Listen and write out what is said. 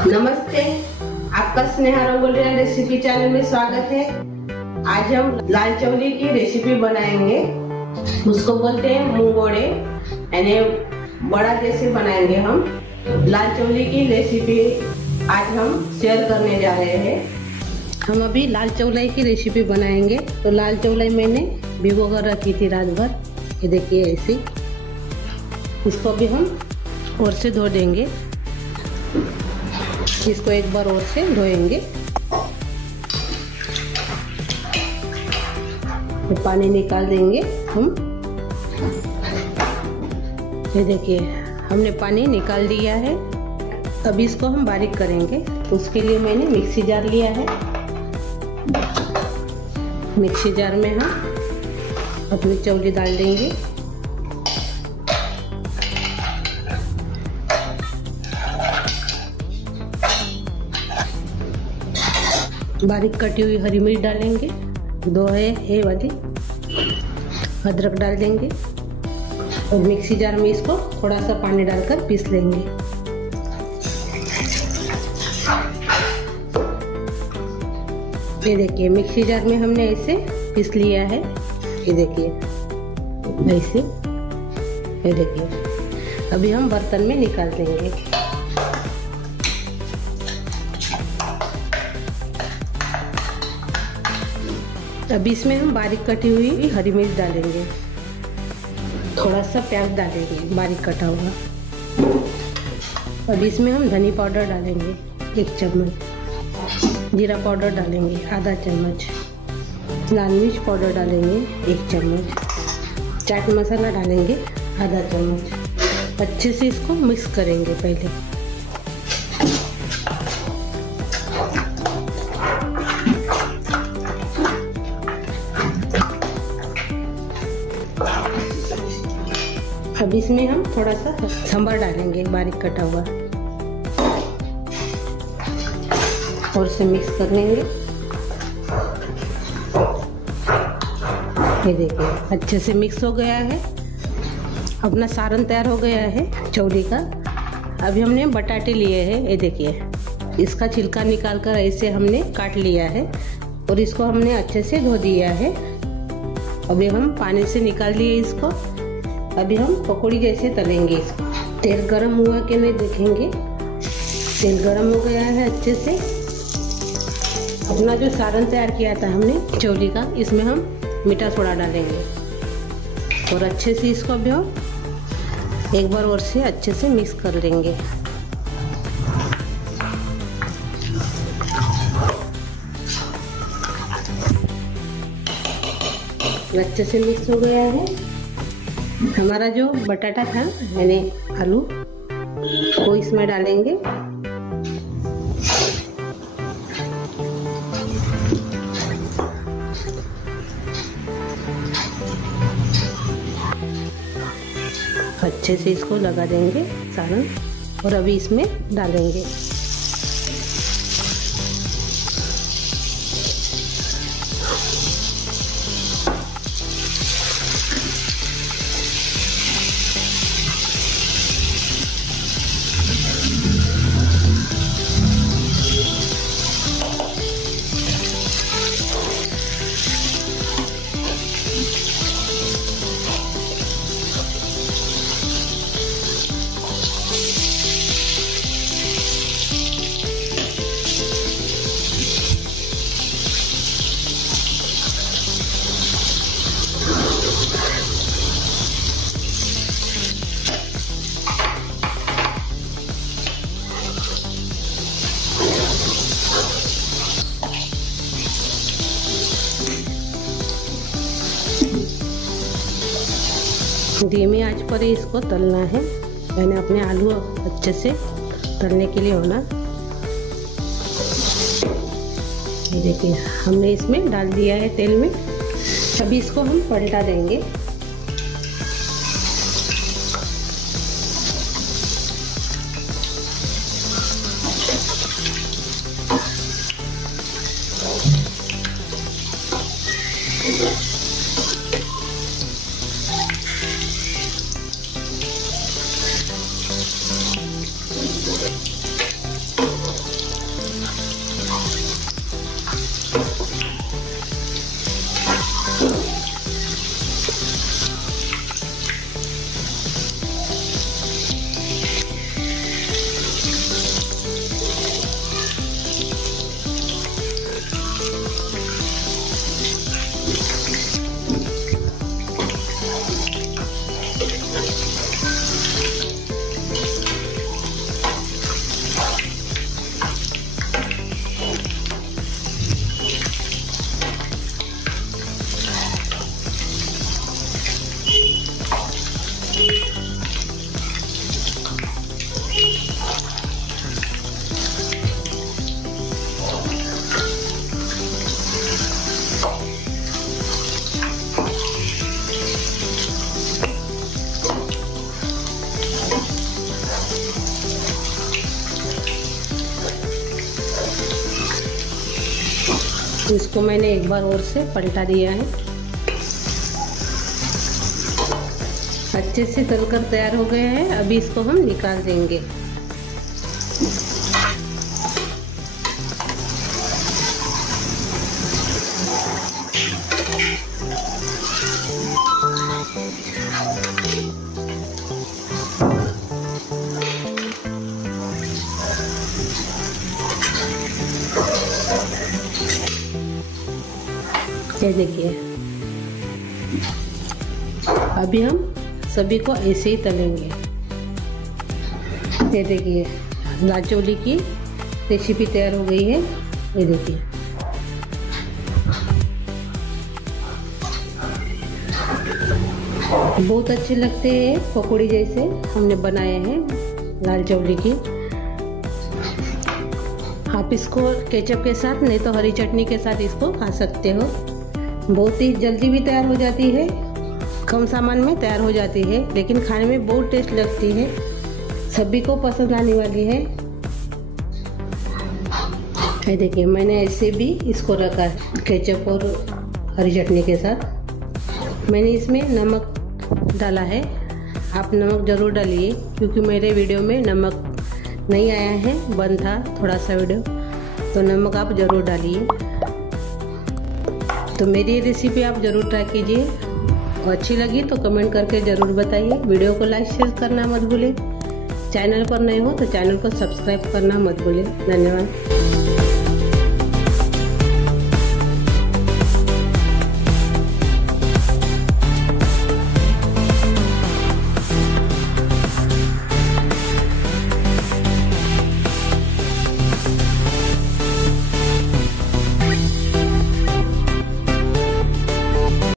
नमस्ते, आपका Sneha rangoli recipe channel में स्वागत है। आज हम लाल चौली की रेसिपी बनाएंगे। उसको बोलते हैं मुंगोड़े, यानी बड़ा जैसे बनाएंगे हम। लाल चौली की रेसिपी आज हम शेयर करने जा रहे हैं। हम अभी लाल चौलाई की रेसिपी बनाएंगे। तो लाल चौलाई मैंने भिगो कर रखी थी रात भर। ये देखिए ऐसी। इसको भी हम और से धो देंगे। इसको एक बार और से धोएंगे। तो पानी निकाल देंगे हम। ये देखिए हमने पानी निकाल दिया है। अब इसको हम बारीक करेंगे। उसके लिए मैंने मिक्सी जार लिया है। मिक्सी जार में हम अपनी चौली डाल देंगे। बारीक कटी हुई हरी मिर्च डालेंगे, 2 है ये वाली। अदरक डाल देंगे और मिक्सी जार में इसको थोड़ा सा पानी डालकर पीस लेंगे। ये देखिए मिक्सी जार में हमने ऐसे पीस लिया है। ये देखिए ऐसे। ये देखिए अभी हम बर्तन में निकाल देंगे। अब इसमें हम बारीक कटी हुई हरी मिर्च डालेंगे। थोड़ा सा प्याज डालेंगे बारीक कटा हुआ। अब इसमें हम धनी पाउडर डालेंगे 1 चम्मच। जीरा पाउडर डालेंगे आधा चम्मच। लाल मिर्च पाउडर डालेंगे 1 चम्मच। चाट मसाला डालेंगे आधा चम्मच। अच्छे से इसको मिक्स करेंगे पहले। अब इसमें हम थोड़ा सा सांभर डालेंगे बारीक कटा हुआ और से मिक्स कर लेंगे। ये देखिए अच्छे से मिक्स हो गया है। अपना सारण तैयार हो गया है चौली का। अभी हमने बटाटे लिए हैं। ये देखिए इसका छिलका निकाल कर ऐसे हमने काट लिया है और इसको हमने अच्छे से धो दिया है। अभी हम पानी से निकाल लिए इसको। अभी हम पकौड़ी जैसे तलेंगे इसको। तेल गरम हुआ कि नहीं देखेंगे। तेल गरम हो गया है अच्छे से। अपना जो सारण तैयार किया था हमने चौली का, इसमें हम मीठा सोडा डालेंगे और अच्छे से इसको भी हम एक बार और से अच्छे से मिक्स कर लेंगे। अच्छे से मिक्स हो गया है। हमारा जो बटाटा था यानी आलू वो इसमें डालेंगे। अच्छे से इसको लगा देंगे सारण और अभी इसमें डालेंगे। धीमी आंच पर ही इसको तलना है। यानी अपने आलू अच्छे से तलने के लिए होना। ये देखिए हमने इसमें डाल दिया है तेल में। अभी इसको हम पलटा देंगे। इसको मैंने एक बार और से पलटा दिया है। अच्छे से तलकर तैयार हो गए हैं। अभी इसको हम निकाल देंगे। ये देखिए, अभी हम सभी को ऐसे ही तलेंगे। ये देखिए, लाल चौली की रेसिपी तैयार हो गई है। ये देखिए, बहुत अच्छे लगते हैं पकौड़ी जैसे हमने बनाए हैं लाल चौली की। आप इसको केचप के साथ नहीं तो हरी चटनी के साथ इसको खा सकते हो। बहुत ही जल्दी भी तैयार हो जाती है, कम सामान में तैयार हो जाती है, लेकिन खाने में बहुत टेस्ट लगती है। सभी को पसंद आने वाली है। ये देखिए, मैंने ऐसे भी इसको रखा है केचप और हरी चटनी के साथ। मैंने इसमें नमक डाला है। आप नमक ज़रूर डालिए, क्योंकि मेरे वीडियो में नमक नहीं आया है, बंद था थोड़ा सा वीडियो, तो नमक आप ज़रूर डालिए। तो मेरी ये रेसिपी आप ज़रूर ट्राई कीजिए और अच्छी लगी तो कमेंट करके ज़रूर बताइए। वीडियो को लाइक शेयर करना मत भूलें। चैनल पर नए हो तो चैनल को सब्सक्राइब करना मत भूलें। धन्यवाद।